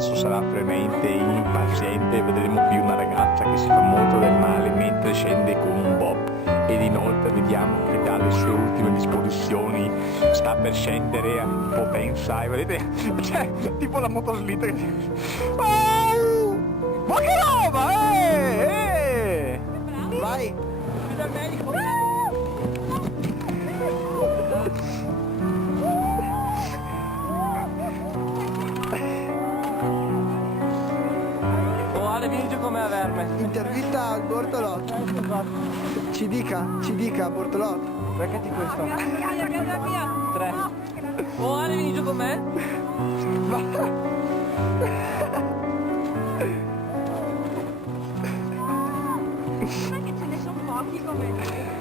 passo sarà fremente e impaziente, vedremo qui una ragazza che si fa molto del male mentre scende con un bob. Ed inoltre vediamo che dalle sue ultime disposizioni sta per scendere a potenza, e vedete, c'è tipo la motoslitta che... Oh! Ma che roba, Vai! Dal medico. Oh Ale, vieni giù con me a Verme. Intervista al Bortolotto. Ci dica Bortolotto. Beccati questo. 3. Oh Ale, vieni giù con me. Non è che ce ne sono pochi come me.